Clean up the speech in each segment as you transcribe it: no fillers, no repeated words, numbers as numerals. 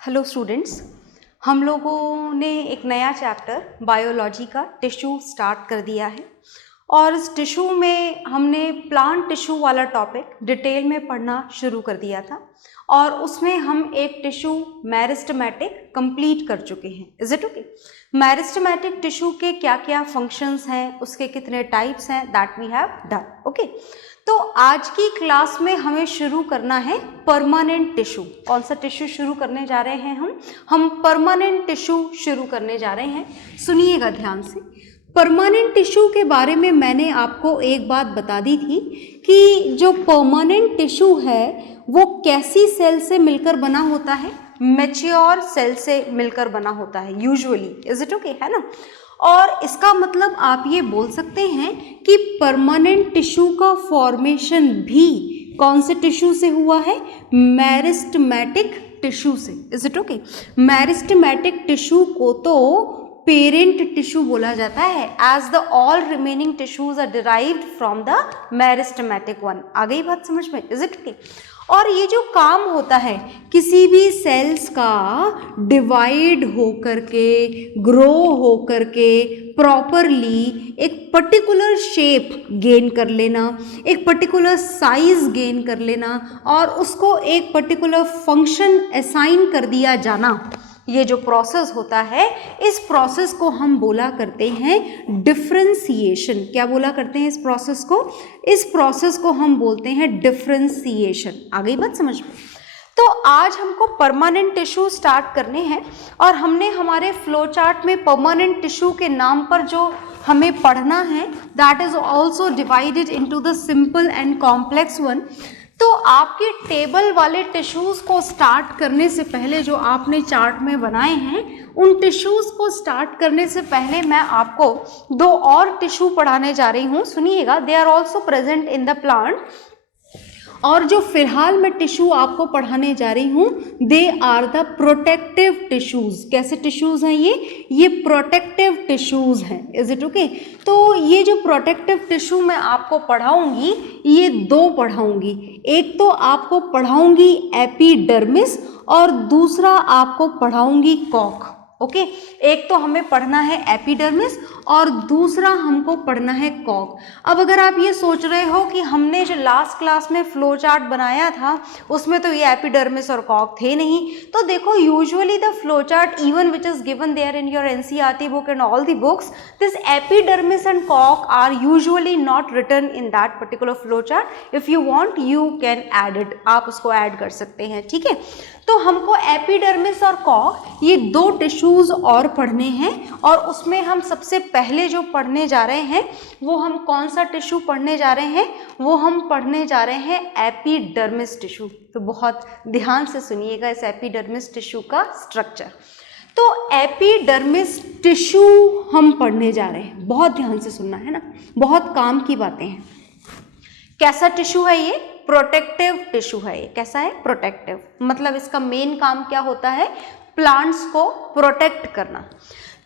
Hello students, हम लोगों ने एक नया चैप्टर बायोलॉजी का टिश्यू स्टार्ट कर दिया है और इस टिश्यू में हमने प्लांट टिश्यू वाला टॉपिक डिटेल में पढ़ना शुरू कर दिया था और उसमें हम एक टिश्यू मेरिस्टेमेटिक कंप्लीट कर चुके हैं। Is it okay? Meristematic tissue के क्या क्या फंक्शंस हैं, उसके कितने टाइप्स हैं, that we have done. Okay, तो आज की क्लास में हमें शुरू करना है परमानेंट टिश्यू। कौन सा टिश्यू शुरू करने जा रहे हैं? हम परमानेंट टिश्यू शुरू करने जा रहे हैं। सुनिएगा ध्यान से। परमानेंट टिश्यू के बारे में मैंने आपको एक बात बता दी थी कि जो परमानेंट टिश्यू है वो कैसी सेल से मिलकर बना होता है? मैच्योर सेल से मिलकर बना होता है यूजुअली। Is it okay? है ना? और इसका मतलब आप ये बोल सकते हैं कि परमानेंट टिश्यू का फॉर्मेशन भी कौन से टिश्यू से हुआ है? मेरिस्टेमेटिक टिश्यू से। Is it okay? Meristematic tissue को तो पेरेंट टिश्यू बोला जाता है, as the all remaining tissues are derived from the meristematic one. आ गई बात समझ में? Is it okay? और ये जो काम होता है किसी भी सेल्स का डिवाइड होकर के, ग्रो होकर के, प्रॉपरली एक पर्टिकुलर शेप गेन कर लेना, एक पर्टिकुलर साइज गेन कर लेना और उसको एक पर्टिकुलर फंक्शन असाइन कर दिया जाना, ये जो प्रोसेस होता है इस प्रोसेस को हम बोला करते हैं डिफरेंशिएशन। क्या बोला करते हैं इस प्रोसेस को? इस प्रोसेस को हम बोलते हैं डिफरेंशिएशन। आ गई बात समझ में? तो आज हमको परमानेंट टिश्यू स्टार्ट करने हैं और हमने हमारे फ्लो चार्ट में परमानेंट टिश्यू के नाम पर जो हमें पढ़ना है that is also divided into the simple and complex one. तो आपके टेबल वाले टिश्यूज़ को स्टार्ट करने से पहले जो आपने चार्ट में बनाए हैं उन टिश्यूज़ को स्टार्ट करने से पहले मैं आपको दो और टिश्यू पढ़ाने जा रही हूँ। सुनिएगा, they are also present in the plant. और जो फिलहाल मैं टिश्यू आपको पढ़ाने जा रही हूँ they are the protective tissues. कैसे टिश्यूज़ हैं ये प्रोटेक्टिव टिश्यूज़ हैं। Is it okay? तो ये जो प्रोटेक्टिव टिश्यू मैं आपको पढ़ाऊंगी ये दो पढ़ाऊंगी। एक तो आपको पढ़ाऊंगी एपिडर्मिस और दूसरा आपको पढ़ाऊंगी कॉक। ओके, एक तो हमें पढ़ना है एपिडर्मिस और दूसरा हमको पढ़ना है कॉक। अब अगर आप ये सोच रहे हो कि हमने जो लास्ट क्लास में फ्लो चार्ट बनाया था उसमें तो ये एपिडर्मिस और कॉक थे नहीं, तो देखो usually the flow chart even which is given there in your NCERT book and all the books, this epidermis and कॉक are usually not written in that particular flow chart. If you want you can add it, आप उसको add कर सकते हैं। ठीक है, तो हमको एपिडर्मिस और कॉक ये दो टिश्यूज और पढ़ने हैं और उसमें हम सबसे पहले जो पढ़ने जा रहे हैं वो हम कौन सा टिश्यू पढ़ने जा रहे हैं? वो हम पढ़ने जा रहे हैं एपिडर्मिस टिश्यू। तो बहुत ध्यान से सुनिएगा इस एपिडर्मिस टिश्यू का स्ट्रक्चर। तो एपिडर्मिस टिश्यू हम पढ़ने जा रहे हैं, बहुत ध्यान से सुनना है ना, बहुत काम की बातें हैं। कैसा टिश्यू है ये? प्रोटेक्टिव टिश्यू है ये। कैसा है? प्रोटेक्टिव। मतलब इसका मेन काम क्या होता है? प्लांट्स को प्रोटेक्ट करना।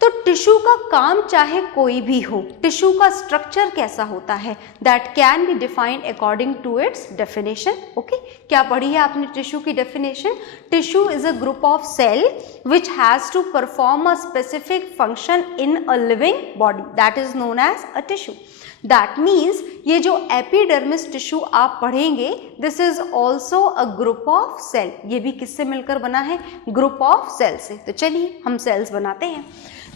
तो टिश्यू का काम चाहे कोई भी हो, टिश्यू का स्ट्रक्चर कैसा होता है that can be defined according to its definition. Okay, क्या पढ़ी है आपने टिश्यू की definition? Tissue is a group of cell which has to perform a specific function in a living body, that is known as a tissue. That means ये जो epidermis tissue आप पढ़ेंगे this is also a group of cell. ये भी किससे मिलकर बना है? ग्रुप ऑफ सेल से। तो चलिए हम सेल्स बनाते हैं।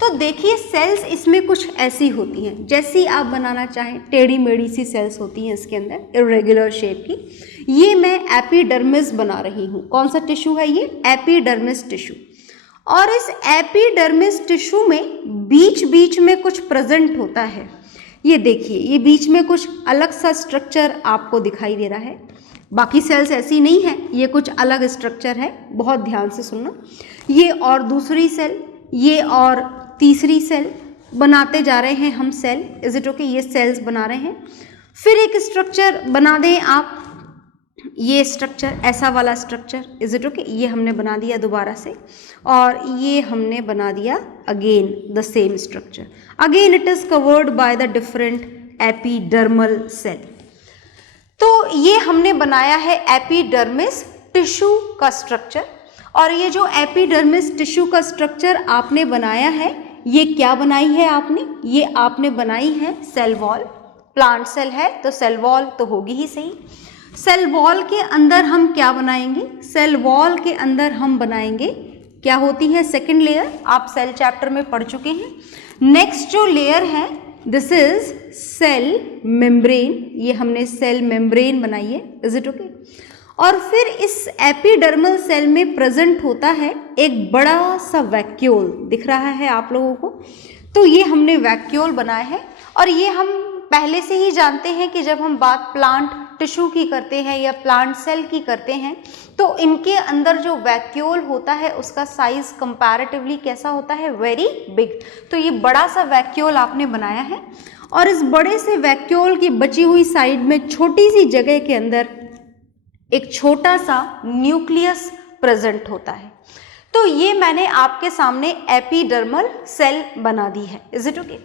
तो देखिए सेल्स इसमें कुछ ऐसी होती हैं, जैसी आप बनाना चाहें टेढ़ी मेढ़ी सी सेल्स होती हैं इसके अंदर इरेगुलर शेप की। ये मैं एपिडर्मिस बना रही हूँ। कौन सा टिश्यू है ये? Epidermis tissue. और इस एपिडर्मिस टिश्यू में बीच बीच में कुछ प्रेजेंट होता है। ये देखिए, ये बीच में कुछ अलग सा स्ट्रक्चर आपको दिखाई दे रहा है। बाकी सेल्स ऐसी नहीं है, ये कुछ अलग स्ट्रक्चर है, बहुत ध्यान से सुनना। ये और दूसरी सेल, ये और तीसरी सेल बनाते जा रहे हैं हम सेल। Is it okay? ये सेल्स बना रहे हैं। फिर एक स्ट्रक्चर बना दें आप, ये स्ट्रक्चर, ऐसा वाला स्ट्रक्चर। Is it okay? ये हमने बना दिया दोबारा से और ये हमने बना दिया again the same structure. Again it is covered by the different epidermal cell. तो ये हमने बनाया है एपिडर्मिस टिश्यू का स्ट्रक्चर। और ये जो एपिडर्मिस टिश्यू का स्ट्रक्चर आपने बनाया है, ये क्या बनाई है आपने? ये आपने बनाई है सेल वॉल। प्लांट सेल है तो सेल वॉल तो होगी ही सही। सेल वॉल के अंदर हम क्या बनाएंगे? सेल वॉल के अंदर हम बनाएंगे, क्या होती है सेकेंड लेयर, आप सेल चैप्टर में पढ़ चुके हैं। नेक्स्ट जो लेयर है दिस इज सेल मेम्ब्रेन, ये हमने सेल मेम्ब्रेन बनाई है, इज इट ओके। और फिर इस एपिडर्मल सेल में प्रेजेंट होता है एक बड़ा सा वैक्यूल, दिख रहा है आप लोगों को, तो ये हमने वैक्यूल बनाया है। और ये हम पहले से ही जानते हैं कि जब हम बात प्लांट टिश्यू की करते हैं या प्लांट सेल की करते हैं तो इनके अंदर जो वैक्यूल होता है उसका साइज कंपैरेटिवली कैसा होता है? Very big. तो ये बड़ा सा वैक्यूल आपने बनाया है और इस बड़े से वैक्यूल की बची हुई साइड में छोटी सी जगह के अंदर एक छोटा सा न्यूक्लियस प्रेजेंट होता है। तो ये मैंने आपके सामने एपिडर्मल सेल बना दी है, इज इट ओके।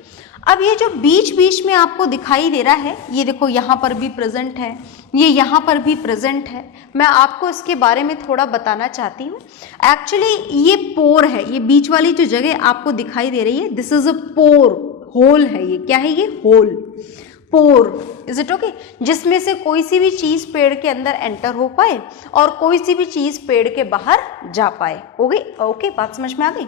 अब ये जो बीच बीच में आपको दिखाई दे रहा है, ये देखो यहाँ पर भी प्रेजेंट है, ये यहाँ पर भी प्रेजेंट है। मैं आपको इसके बारे में थोड़ा बताना चाहती हूँ। एक्चुअली ये पोर है, ये बीच वाली जो जगह आपको दिखाई दे रही है this is a pore, hole है ये, क्या है ये? Hole, pore, is it okay, जिसमें से कोई सी भी चीज पेड़ के अंदर एंटर हो पाए और कोई सी भी चीज पेड़ के बाहर जा पाए। ओके, बात समझ में आ गई।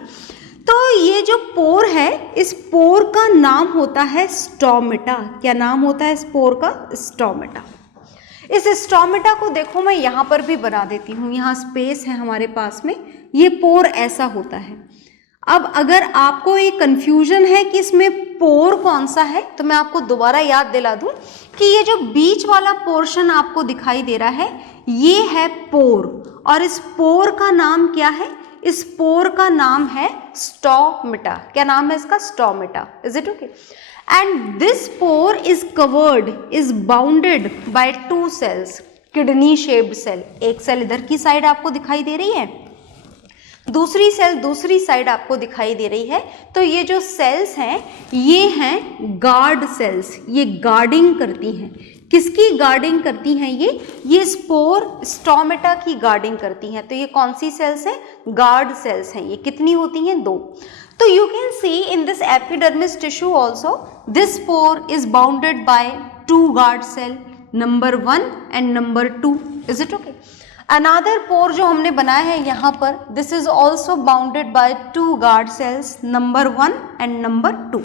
तो ये जो पोर है, इस पोर का नाम होता है स्टोमेटा। क्या नाम होता है इस पोर का? स्टोमेटा। इस स्टोमेटा को देखो मैं यहाँ पर भी बना देती हूँ, यहाँ स्पेस है हमारे पास में, ये पोर ऐसा होता है। अब अगर आपको एक कंफ्यूजन है कि इसमें पोर कौन सा है तो मैं आपको दोबारा याद दिला दूं कि ये जो बीच वाला पोर्शन आपको दिखाई दे रहा है ये है पोर, और इस पोर का नाम क्या है? इस पोर का नाम है स्टोमेटा। क्या नाम है इसका? Stomata, is it okay. And this pore is covered, is bounded by two cells, kidney shaped cell. एक सेल इधर की साइड आपको दिखाई दे रही है, दूसरी सेल दूसरी साइड आपको दिखाई दे रही है। तो ये जो सेल्स हैं ये हैं गार्ड सेल्स, ये गार्डिंग करती हैं। किसकी गार्डिंग करती हैं ये स्पोर स्टोमेटा की गार्डिंग करती हैं। तो ये कौन सी सेल्स हैं? गार्ड सेल्स हैं। ये कितनी होती हैं? 2। तो you can see in this epidermis tissue also this spore is bounded by 2 guard cell, number 1 and number 2, is it okay. Another pore जो हमने बनाया है यहाँ पर, this is also bounded by 2 guard cells, number 1 and number 2।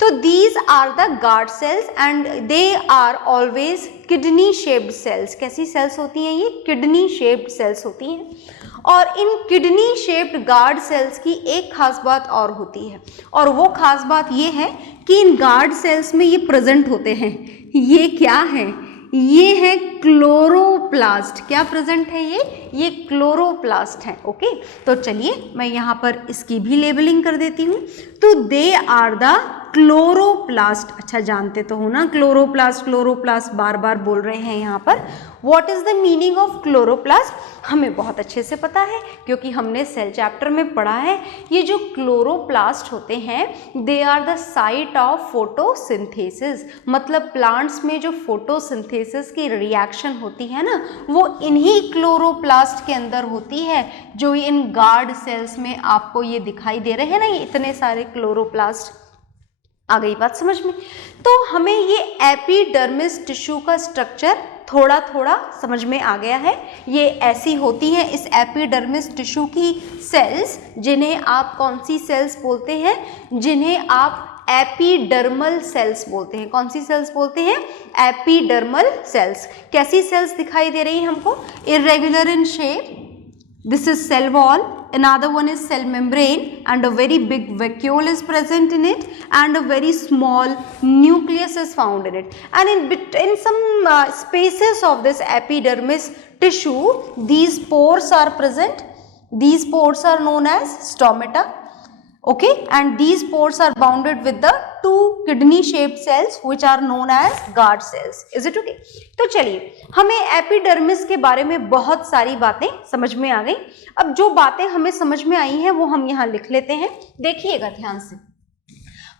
तो these are the guard cells and they are always kidney shaped cells. कैसी sales होती हैं ये? किडनी शेप्ड सेल्स होती हैं। और इन किडनी शेप्ड गार्ड सेल्स की एक खास बात और होती है, और वो खास बात ये है कि इन गार्ड सेल्स में ये प्रेजेंट होते हैं। ये क्या है? ये है क्लोरोप्लास्ट। क्या प्रेजेंट है ये क्लोरोप्लास्ट है। ओके, तो चलिए मैं यहाँ पर इसकी भी लेबलिंग कर देती हूँ। तो दे आर द क्लोरोप्लास्ट। अच्छा, जानते तो हो ना क्लोरोप्लास्ट, क्लोरोप्लास्ट बार बार बोल रहे हैं यहाँ पर। What is the meaning of chloroplast? हमें बहुत अच्छे से पता है क्योंकि हमने सेल चैप्टर में पढ़ा है। ये जो क्लोरोप्लास्ट होते हैं they are the site of photosynthesis. मतलब प्लांट्स में जो फोटोसिंथेसिस की रिएक्शन होती है ना, वो इन्हीं क्लोरोप्लास्ट के अंदर होती है, जो इन गार्ड सेल्स में आपको ये दिखाई दे रहे हैं ना, ये इतने सारे क्लोरोप्लास्ट। आ गई बात समझ में? तो हमें ये एपिडर्मिस टिश्यू का स्ट्रक्चर थोड़ा थोड़ा समझ में आ गया है। ये ऐसी होती हैं इस एपिडर्मिस टिश्यू की सेल्स, जिन्हें आप कौन सी सेल्स बोलते हैं? जिन्हें आप एपिडर्मल सेल्स बोलते हैं। कौन सी सेल्स बोलते हैं? Epidermal cells. कैसी सेल्स दिखाई दे रही हैं हमको? Irregular in shape, this is cell wall, another one is cell membrane and a very big vacuole is present in it and a very small nucleus is found in it, and in some spaces of this epidermis tissue these pores are present. These pores are known as stomata. Okay, and these pores are bounded with the 2 kidney shaped cells which are known as guard cells. Is it okay? तो चलिए, हमें epidermis के बारे में बहुत सारी बातें समझ में आ गई। अब जो बातें हमें समझ में आई हैं वो हम यहाँ लिख लेते हैं। देखिएगा ध्यान से,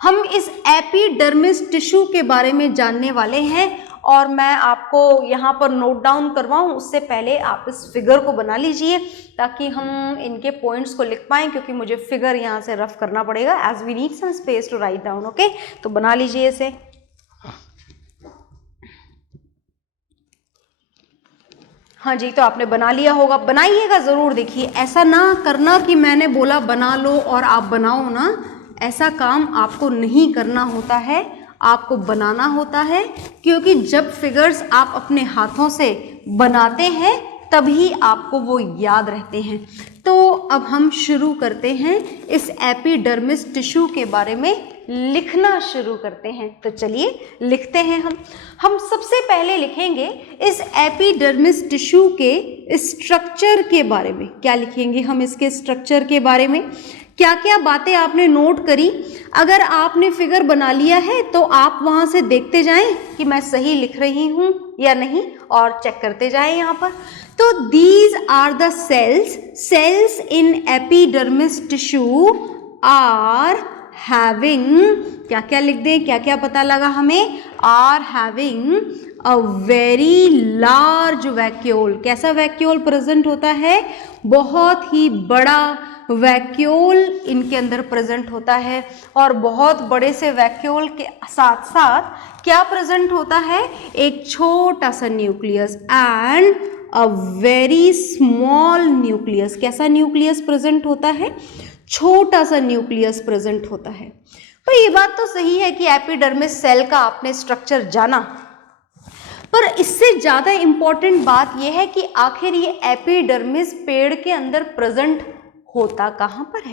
हम इस एपिडर्मिस टिश्यू के बारे में जानने वाले हैं और मैं आपको यहाँ पर नोट डाउन करवाऊँ उससे पहले आप इस फिगर को बना लीजिए ताकि हम इनके पॉइंट्स को लिख पाएँ, क्योंकि मुझे फिगर यहाँ से रफ करना पड़ेगा as we need some space to write down. Okay, तो बना लीजिए इसे। हाँ जी, तो आपने बना लिया होगा, बनाइएगा ज़रूर। देखिए, ऐसा ना करना कि मैंने बोला बना लो और आप बनाओ ना, ऐसा काम आपको नहीं करना होता है, आपको बनाना होता है, क्योंकि जब फिगर्स आप अपने हाथों से बनाते हैं तभी आपको वो याद रहते हैं। तो अब हम शुरू करते हैं, इस एपिडर्मिस टिश्यू के बारे में लिखना शुरू करते हैं। तो चलिए लिखते हैं। हम सबसे पहले लिखेंगे इस एपिडर्मिस टिश्यू के स्ट्रक्चर के बारे में। क्या लिखेंगे हम इसके स्ट्रक्चर के बारे में? क्या क्या बातें आपने नोट करी? अगर आपने फिगर बना लिया है तो आप वहाँ से देखते जाएं कि मैं सही लिख रही हूँ या नहीं, और चेक करते जाएं यहाँ पर। तो these are the cells in epidermis tissue are having, क्या क्या लिख दें, क्या क्या पता लगा हमें? Are having a very large vacuole. कैसा वैक्यूल प्रेजेंट होता है? बहुत ही बड़ा वैक्यूल इनके अंदर प्रेजेंट होता है। और बहुत बड़े से वैक्यूल के साथ साथ क्या प्रेजेंट होता है? एक छोटा सा nucleus and a very small nucleus. कैसा न्यूक्लियस प्रेजेंट होता है? छोटा सा न्यूक्लियस प्रेजेंट होता है। तो ये बात तो सही है कि एपिडर्मिस सेल का आपने स्ट्रक्चर जाना, पर इससे ज़्यादा इम्पॉर्टेंट बात यह है कि आखिर ये एपिडर्मिस पेड़ के अंदर प्रेजेंट होता कहाँ पर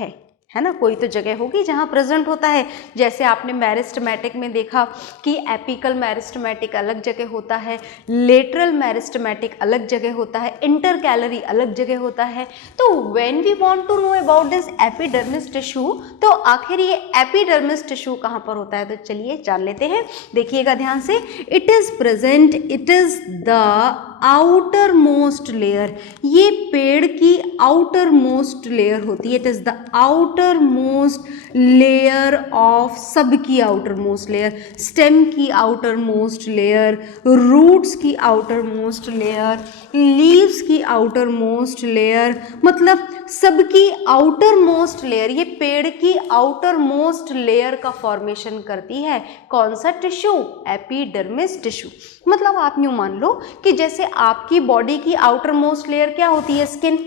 है ना? कोई तो जगह होगी जहाँ प्रेजेंट होता है। जैसे आपने मेरिस्टेमेटिक में देखा कि एपिकल मेरिस्टेमेटिक अलग जगह होता है, लेटरल मेरिस्टेमेटिक अलग जगह होता है, इंटरकैलरी अलग जगह होता है। तो when we want to know about this epidermis tissue, तो आखिर ये एपिडर्मिस टिश्यू कहाँ पर होता है? तो चलिए जान लेते हैं। देखिएगा ध्यान से, it is the outermost layer. ये पेड़ की आउटर मोस्ट लेयर होती है। It is the outermost layer of, सबकी आउटर मोस्ट लेयर, स्टेम की आउटर मोस्ट लेयर, रूट्स की आउटर मोस्ट लेयर, लीव्स की आउटर मोस्ट लेयर, मतलब सबकी आउटर मोस्ट लेयर। ये पेड़ की आउटर मोस्ट लेयर का फॉर्मेशन करती है कौन सा टिश्यू? Epidermis tissue. मतलब आप यूं मान लो कि जैसे आपकी बॉडी की आउटर मोस्ट लेयर क्या होती है? Skin.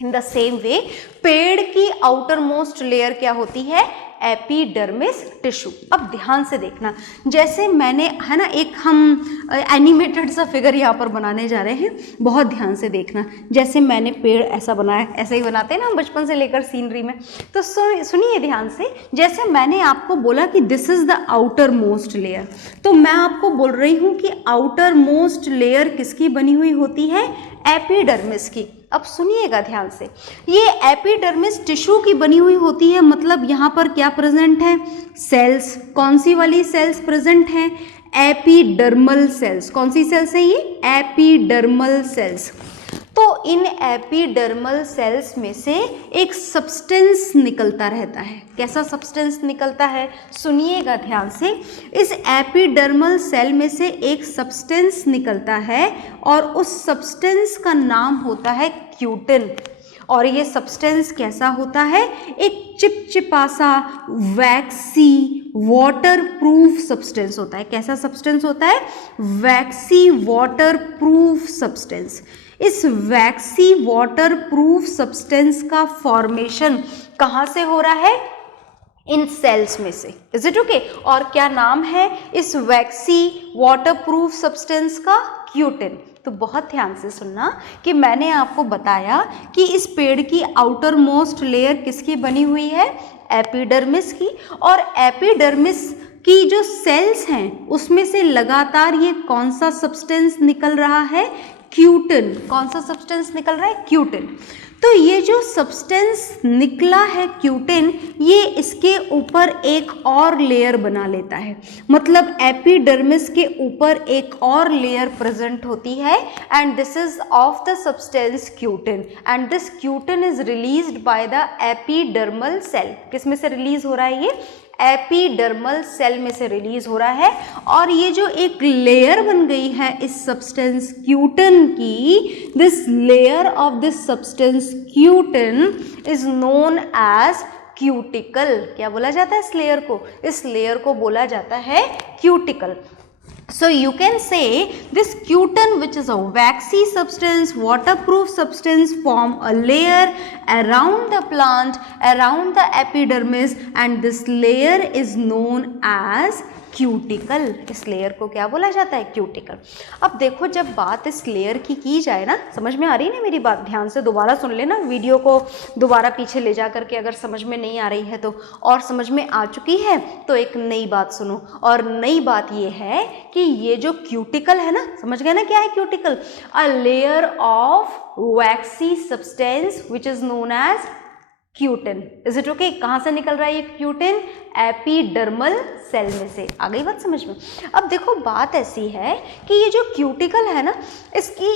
In the same way पेड़ की आउटर मोस्ट लेयर क्या होती है? Epidermis tissue. अब ध्यान से देखना, जैसे मैंने, है ना, एक हम एनिमेटेड सा फिगर यहाँ पर बनाने जा रहे हैं, बहुत ध्यान से देखना। जैसे मैंने पेड़ ऐसा बनाया, ऐसे ही बनाते हैं ना हम बचपन से लेकर सीनरी में। तो सुनिए ध्यान से, जैसे मैंने आपको बोला कि this is the outermost layer, तो मैं आपको बोल रही हूँ कि आउटर मोस्ट लेयर किसकी बनी हुई होती है? एपिडर्मिस की। अब सुनिएगा ध्यान से, ये एपिडर्मिस टिश्यू की बनी हुई होती है। मतलब यहाँ पर क्या प्रेजेंट है? सेल्स। कौन सी वाली सेल्स प्रेजेंट हैं? Epidermal cells. कौन सी सेल्स है ये? Epidermal cells. तो इन एपिडर्मल सेल्स में से एक सब्सटेंस निकलता रहता है। कैसा सब्सटेंस निकलता है? सुनिएगा ध्यान से, इस एपिडर्मल सेल में से एक सब्सटेंस निकलता है और उस सब्सटेंस का नाम होता है क्यूटिन। और ये सब्सटेंस कैसा होता है? एक चिपचिपा सा वैक्सी वाटर प्रूफ सब्सटेंस होता है। कैसा सब्सटेंस होता है? वैक्सी वाटर प्रूफ सब्सटेंस। इस वैक्सी वाटर प्रूफ सब्सटेंस का फॉर्मेशन कहाँ से हो रहा है? इन सेल्स में से। Is it okay? और क्या नाम है इस वैक्सी वाटर प्रूफ सब्सटेंस का? क्यूटिन। तो बहुत ध्यान से सुनना कि मैंने आपको बताया कि इस पेड़ की आउटर मोस्ट लेयर किसकी बनी हुई है? एपिडर्मिस की। और एपिडर्मिस की जो सेल्स हैं उसमें से लगातार ये कौन सा सब्सटेंस निकल रहा है? क्यूटिन। कौन सा सब्सटेंस निकल रहा है? क्यूटिन। तो ये जो सब्सटेंस निकला है क्यूटिन, ये इसके ऊपर एक और लेयर बना लेता है। मतलब एपिडर्मिस के ऊपर एक और लेयर प्रेजेंट होती है and this is of the substance cutin and this cutin is released by the epidermal cell. किस में से रिलीज हो रहा है ये? एपिडर्मल सेल में से रिलीज हो रहा है। और ये जो एक लेयर बन गई है इस सब्सटेंस क्यूटिन की, this layer of this substance cutin is known as cuticle. क्या बोला जाता है इस लेयर को? इस लेयर को बोला जाता है cuticle. So you can say this cutin, which is a waxy substance, waterproof substance, form a layer around the plant, around the epidermis, and this layer is known as cuticle. इस layer को क्या बोला जाता है? Cuticle. अब देखो, जब बात इस लेयर की जाए ना, समझ में आ रही है ना मेरी बात? ध्यान से दोबारा सुन लेना, वीडियो को दोबारा पीछे ले जा करके अगर समझ में नहीं आ रही है तो, और समझ में आ चुकी है तो एक नई बात सुनो। और नई बात ये है कि ये जो क्यूटिकल है ना, समझ गए ना क्या है cuticle? A layer of waxy substance which is known as cutin. Is it okay? कहाँ से निकल रहा है ये क्यूटिन? एपिडर्मल सेल में से। आ गई बात समझ में? अब देखो, बात ऐसी है कि ये जो क्यूटिकल है ना, इसकी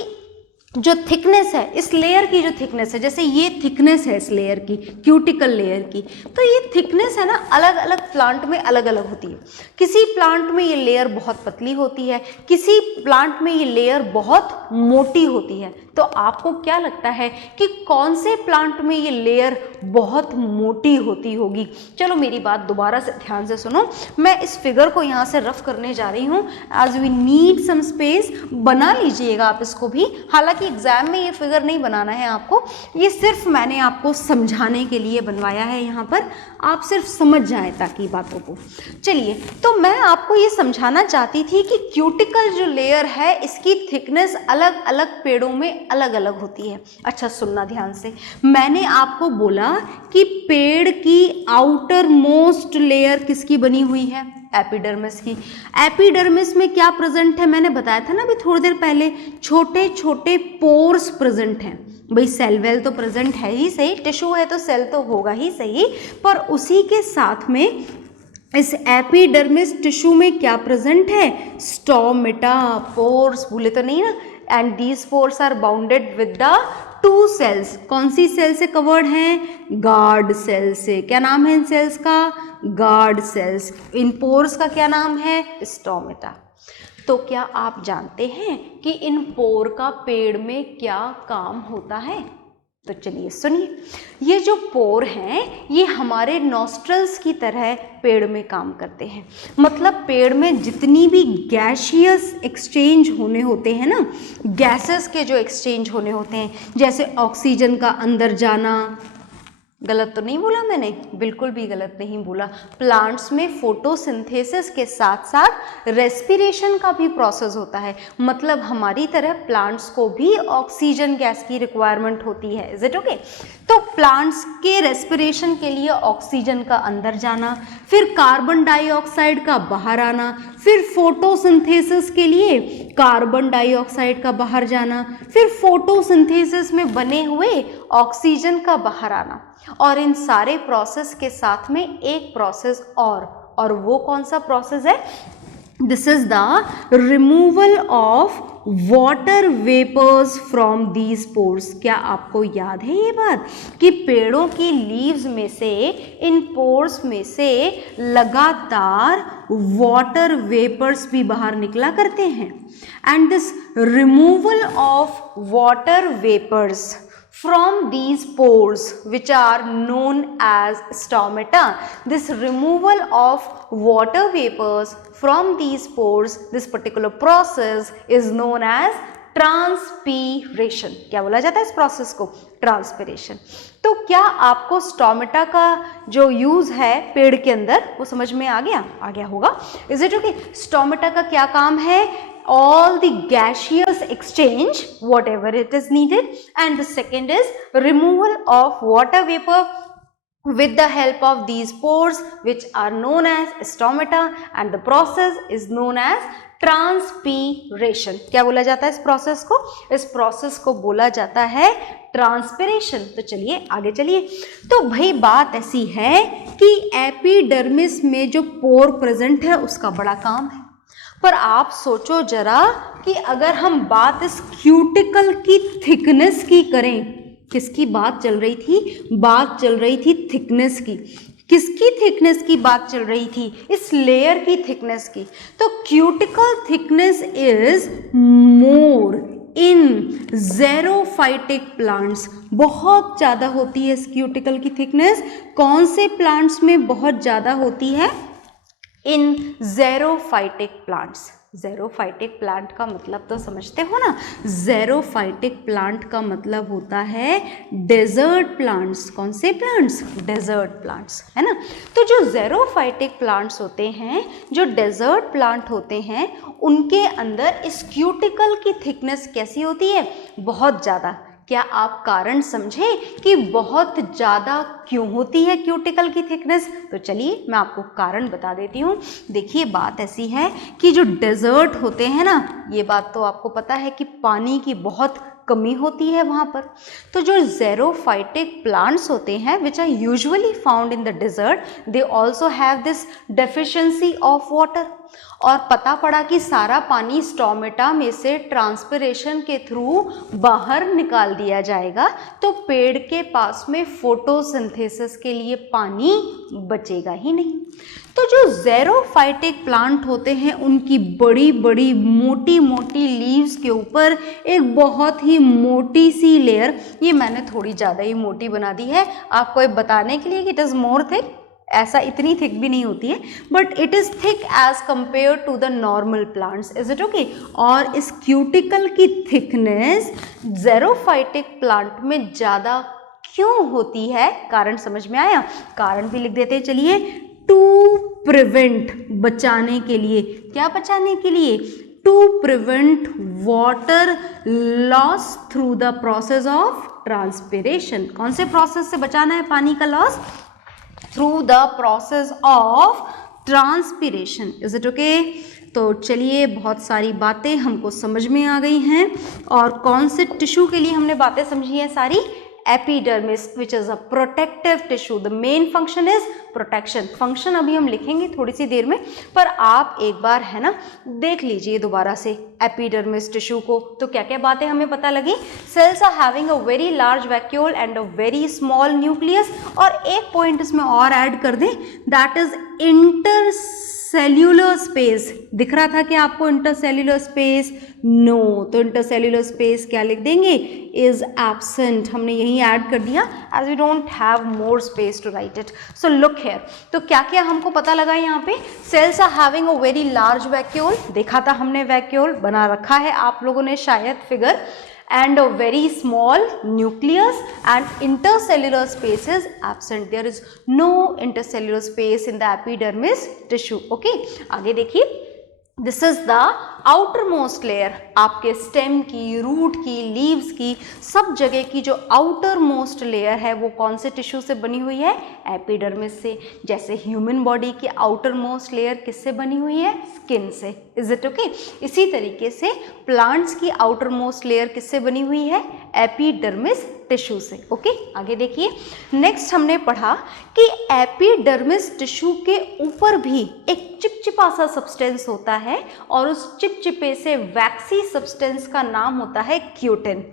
जो थिकनेस है, इस लेयर की जो थिकनेस है, जैसे ये थिकनेस है इस लेयर की, क्यूटिकल लेयर की, तो ये थिकनेस है ना अलग अलग प्लांट में अलग अलग होती है। किसी प्लांट में ये लेयर बहुत पतली होती है, किसी प्लांट में ये लेयर बहुत मोटी होती है। तो आपको क्या लगता है कि कौन से प्लांट में ये लेयर बहुत मोटी होती होगी? चलो मेरी बात दोबारा से ध्यान से सुनो। मैं इस फिगर को यहाँ से रफ करने जा रही हूँ, as we need some space. बना लीजिएगा आप इसको भी, हालांकि एग्जाम में ये फिगर नहीं बनाना है आपको, ये सिर्फ मैंने आपको समझाने के लिए बनवाया है यहाँ पर, आप सिर्फ समझ जाएं ताकि बातों को। चलिए, तो मैं आपको ये समझाना चाहती थी कि क्यूटिकल जो लेयर है इसकी थिकनेस अलग अलग पेड़ों में अलग अलग होती है। अच्छा सुनना ध्यान से, मैंने आपको बोला कि पेड़ की आउटर मोस्ट लेयर किसकी बनी हुई है? एपिडर्मिस की। एपिडर्मिस में क्या प्रेजेंट है? मैंने बताया था ना अभी थोड़ी देर पहले, छोटे छोटे पोर्स प्रेजेंट हैं। भाई सेल वेल तो प्रेजेंट है ही सही, टिश्यू है तो सेल तो होगा ही सही, पर उसी के साथ में इस एपिडर्मिस टिश्यू में क्या प्रेजेंट है? स्टोमेटा, पोर्स भूले तो नहीं ना? And these pores are bounded with the two cells. कौन सी सेल से कवर्ड हैं? गार्ड सेल से। क्या नाम है इन सेल्स का? Guard cells. इन पोर्स का क्या नाम है? स्टोमेटा। तो क्या आप जानते हैं कि इन पोर का पेड़ में क्या काम होता है? तो चलिए सुनिए, ये जो पोर हैं ये हमारे नॉस्ट्रल्स की तरह पेड़ में काम करते हैं। मतलब पेड़ में जितनी भी गैसियस एक्सचेंज होने होते हैं ना, गैसेस के जो एक्सचेंज होने होते हैं, जैसे ऑक्सीजन का अंदर जाना, गलत तो नहीं बोला मैंने? बिल्कुल भी गलत नहीं बोला। प्लांट्स में फोटोसिंथेसिस के साथ साथ रेस्पिरेशन का भी प्रोसेस होता है। मतलब हमारी तरह प्लांट्स को भी ऑक्सीजन गैस की रिक्वायरमेंट होती है। Is it okay? तो प्लांट्स के रेस्पिरेशन के लिए ऑक्सीजन का अंदर जाना, फिर कार्बन डाइऑक्साइड का बाहर आना, फिर फोटोसिंथेसिस के लिए कार्बन डाइऑक्साइड का बाहर जाना, फिर फोटोसिंथेसिस में बने हुए ऑक्सीजन का बाहर आना। और इन सारे प्रोसेस के साथ में एक प्रोसेस और वो कौन सा प्रोसेस है? This is the removal of water vapours from these pores. क्या आपको याद है ये बात कि पेड़ों की लीव्स में से, इन पोर्स में से लगातार वाटर वेपर्स भी बाहर निकला करते हैं? And this removal of water vapours from these pores which are known as stomata, this removal of water vapors from these pores, this particular process is known as transpiration. क्या बोला जाता है इस प्रोसेस को? ट्रांसपीरेशन। तो क्या आपको stomata का जो यूज है पेड़ के अंदर वो समझ में आ गया? आ गया होगा। Is it okay? स्टोमेटा का क्या काम है? all the gaseous exchange whatever it is needed, and the second is removal of water vapor with the help of these pores which are known as stomata, and the process is known as transpiration. क्या बोला जाता है इस process को? इस process को बोला जाता है ट्रांसपीरेशन। तो चलिए आगे चलिए। तो भाई बात ऐसी है कि एपिडर्मिस में जो पोर प्रेजेंट है उसका बड़ा काम है, पर आप सोचो जरा कि अगर हम बात इस क्यूटिकल की थिकनेस की करें, किसकी बात चल रही थी? बात चल रही थी थिकनेस की। किसकी थिकनेस की बात चल रही थी? इस लेयर की थिकनेस की। तो cuticle thickness is more in xerophytic plants, बहुत ज़्यादा होती है इस क्यूटिकल की थिकनेस। कौन से प्लांट्स में बहुत ज़्यादा होती है? इन ज़ेरोफाइटिक प्लांट्स। ज़ेरोफाइटिक प्लांट का मतलब तो समझते हो ना, ज़ेरोफाइटिक प्लांट का मतलब होता है डेजर्ट प्लांट्स। कौन से प्लांट्स? डेजर्ट प्लांट्स, है ना। तो जो ज़ेरोफाइटिक प्लांट्स होते हैं, जो डेजर्ट प्लांट होते हैं, उनके अंदर इस क्यूटिकल की थिकनेस कैसी होती है? बहुत ज़्यादा। क्या आप कारण समझे कि बहुत ज़्यादा क्यों होती है क्यूटिकल की थिकनेस? तो चलिए मैं आपको कारण बता देती हूँ। देखिए, बात ऐसी है कि जो डेजर्ट होते हैं ना, ये बात तो आपको पता है कि पानी की बहुत कमी होती है वहाँ पर। तो जो ज़ेरोफाइटिक प्लांट्स होते हैं which are usually found in the desert, they also have this deficiency of water. और पता पड़ा कि सारा पानी स्टोमेटा में से ट्रांसपिरेशन के थ्रू बाहर निकाल दिया जाएगा, तो पेड़ के पास में फोटोसिंथेसिस के लिए पानी बचेगा ही नहीं। तो जो ज़ेरोफाइटिक प्लांट होते हैं, उनकी बड़ी बड़ी मोटी मोटी लीव्स के ऊपर एक बहुत ही मोटी सी लेयर, ये मैंने थोड़ी ज़्यादा ही मोटी बना दी है आपको ये बताने के लिए कि इट इज़ मोर थिक। ऐसा इतनी थिक भी नहीं होती है, but it is thick as compare to the normal plants. Is it okay? और इस क्यूटिकल की थिकनेस ज़ेरोफाइटिक प्लांट में ज़्यादा क्यों होती है? कारण समझ में आया? कारण भी लिख देते हैं, चलिए। टू प्रिवेंट, बचाने के लिए। क्या बचाने के लिए? To prevent water loss through the process of transpiration. कौन से प्रोसेस से बचाना है पानी का loss? Through the process of transpiration. Is it okay? तो चलिए, बहुत सारी बातें हमको समझ में आ गई हैं। और कौन से टिश्यू के लिए हमने बातें समझी हैं सारी? Epidermis, which is a protective tissue. The main function is protection. Function अभी हम लिखेंगे थोड़ी सी देर में, पर आप एक बार है ना देख लीजिए दोबारा से एपिडर्मिस टिश्यू को। तो क्या क्या बातें हमें पता लगी? Cells are having a very large vacuole and a very small nucleus. और एक पॉइंट इसमें और ऐड कर दें, दैट इज इंटरसेल्यूलर स्पेस। दिख रहा था कि आपको इंटरसेल्यूलर स्पेस? नो। तो इंटरसेल्यूलर स्पेस क्या लिख देंगे? Is absent. हमने यही ऐड कर दिया as we don't have more space to write it. So look here, तो क्या क्या हमको पता लगा यहाँ पे? Cells are having a very large vacuole, देखा था हमने, वैक्यूल बना रखा है आप लोगों ने शायद figure, and a very small nucleus, and intercellular space is absent. There is no intercellular space in the epidermis tissue. Okay, आगे देखिए, this is the outermost layer. आपके स्टेम की, रूट की, लीव्स की, सब जगह की जो आउटर मोस्ट लेयर है वो कौन से टिश्यू से बनी हुई है? एपिडर्मिस से। जैसे ह्यूमन बॉडी की आउटर मोस्ट लेयर किससे बनी हुई है? स्किन से। Is it okay? इसी तरीके से प्लांट्स की आउटर मोस्ट लेयर किससे बनी हुई है? एपिडर्मिस टिश्यू से। ओके, आगे देखिए। नेक्स्ट हमने पढ़ा कि एपिडर्मिस टिश्यू के ऊपर भी एक चिपचिपा सा सब्सटेंस होता है, और उस चिपचिपे से वैक्सी सब्सटेंस का नाम होता है क्यूटिन।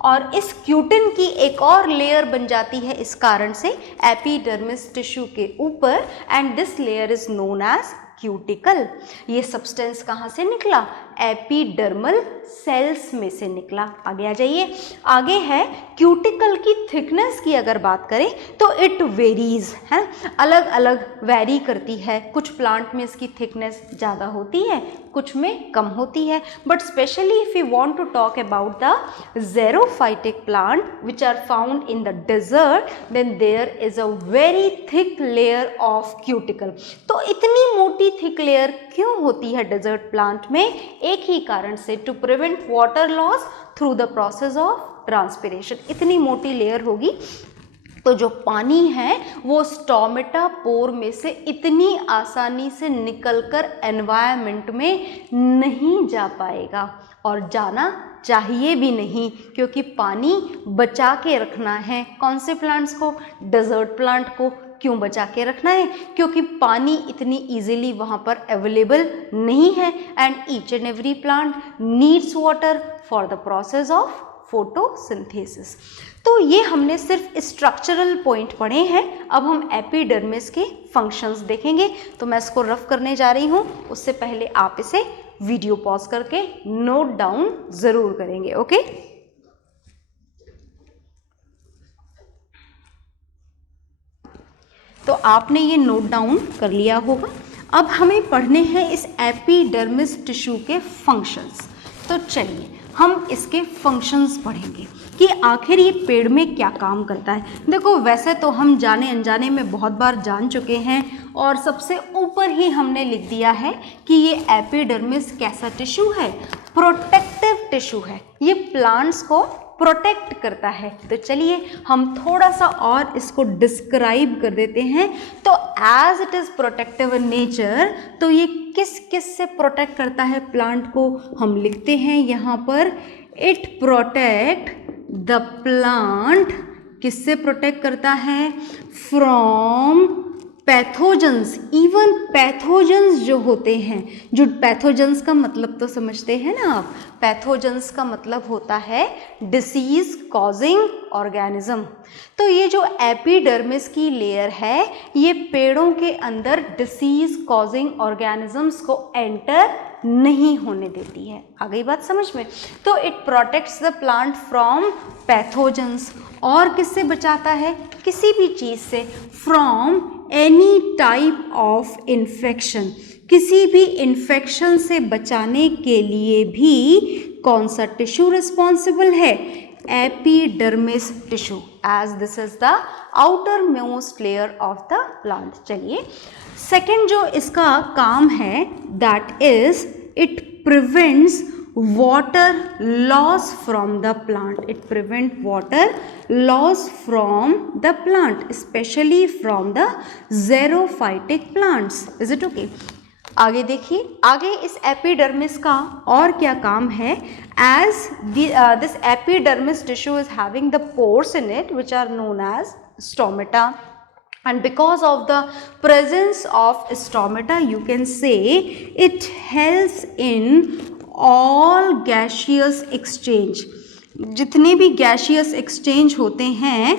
और इस क्यूटिन की एक और लेयर बन जाती है इस कारण से एपिडर्मिस टिश्यू के ऊपर, and this layer is known as cuticle. ये सब्सटेंस कहाँ से निकला? एपिडर्मल सेल्स में से निकला। आगे आ जाइए। आगे है क्यूटिकल की थिकनेस की अगर बात करें तो इट वेरीज, है, अलग अलग वेरी करती है। कुछ प्लांट में इसकी थिकनेस ज़्यादा होती है, कुछ में कम होती है। But specially if you want to talk about the xerophytic plant which are found in the desert, then there is a very thick layer of cuticle. तो इतनी मोटी थिक लेयर क्यों होती है डेजर्ट प्लांट में? एक ही कारण से, to prevent water loss through the process of transpiration. इतनी मोटी लेयर होगी तो जो पानी है वो स्टोमेटा पोर में से इतनी आसानी से निकलकर एनवायरनमेंट में नहीं जा पाएगा, और जाना चाहिए भी नहीं, क्योंकि पानी बचा के रखना है। कौन से प्लांट्स को? डेजर्ट प्लांट को। क्यों बचा के रखना है? क्योंकि पानी इतनी इजीली वहाँ पर अवेलेबल नहीं है, and each and every plant needs water for the process of photosynthesis. तो ये हमने सिर्फ स्ट्रक्चरल पॉइंट पढ़े हैं। अब हम एपिडर्मिस के फंक्शंस देखेंगे। तो मैं इसको रफ करने जा रही हूँ, उससे पहले आप इसे वीडियो पॉज करके नोट डाउन जरूर करेंगे। ओके, तो आपने ये नोट डाउन कर लिया होगा। अब हमें पढ़ने हैं इस एपिडर्मिस टिश्यू के फंक्शंस। तो चलिए हम इसके फंक्शंस पढ़ेंगे कि आखिर ये पेड़ में क्या काम करता है। देखो, वैसे तो हम जाने अनजाने में बहुत बार जान चुके हैं और सबसे ऊपर ही हमने लिख दिया है कि ये एपिडर्मिस कैसा टिश्यू है, प्रोटेक्टिव टिश्यू है। ये प्लांट्स को प्रोटेक्ट करता है। तो चलिए हम थोड़ा सा और इसको डिस्क्राइब कर देते हैं। तो as it is protective in nature, तो ये किस किस से प्रोटेक्ट करता है प्लांट को, हम लिखते हैं यहाँ पर, इट प्रोटेक्ट द प्लांट, किससे प्रोटेक्ट करता है, फ्रॉम पैथोजेंस। इवन पैथोजेंस जो होते हैं, जो पैथोजेंस का मतलब तो समझते हैं ना आप, पैथोजेंस का मतलब होता है डिसीज कॉजिंग ऑर्गेनिज्म। तो ये जो एपिडर्मिस की लेयर है, ये पेड़ों के अंदर डिसीज कॉजिंग ऑर्गेनिजम्स को एंटर नहीं होने देती है। आ गई बात समझ में। तो it protects the plant from pathogens. और किससे बचाता है, किसी भी चीज़ से, from any type of infection, किसी भी इन्फेक्शन से बचाने के लिए भी कौन सा टिश्यू रिस्पॉन्सिबल है, epidermis tissue, as this is the outermost layer of the plant. चलिए सेकेंड जो इसका काम है, that is it prevents water loss from the plant. It prevent water loss from the plant, especially from the xerophytic plants. Is it okay? आगे देखिए, आगे इस epidermis का और क्या काम है। As this epidermis tissue is having the pores in it which are known as stomata, and because of the presence of stomata, you can say it helps in all gaseous exchange. जितने भी gaseous exchange होते हैं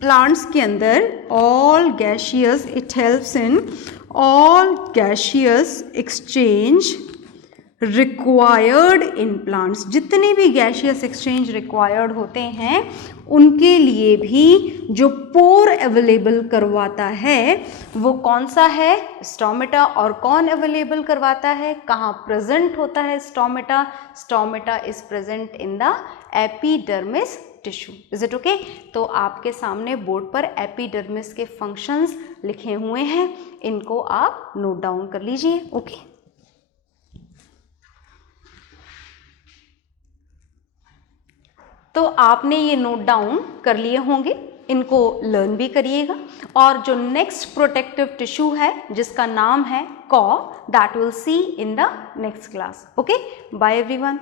plants के अंदर, all gaseous, it helps in all gaseous exchange required in plants. जितने भी gaseous exchange required होते हैं उनके लिए भी जो पोर अवेलेबल करवाता है वो कौन सा है, स्टोमेटा। और कौन अवेलेबल करवाता है, कहाँ प्रेजेंट होता है stomata, stomata is present in the epidermis tissue. Is it okay. तो आपके सामने बोर्ड पर एपिडर्मिस के फंक्शंस लिखे हुए हैं, इनको आप नोट डाउन कर लीजिए। ओके तो आपने ये नोट डाउन कर लिए होंगे, इनको लर्न भी करिएगा। और जो नेक्स्ट प्रोटेक्टिव टिश्यू है जिसका नाम है कॉ, that will see in the next class. Okay, bye everyone.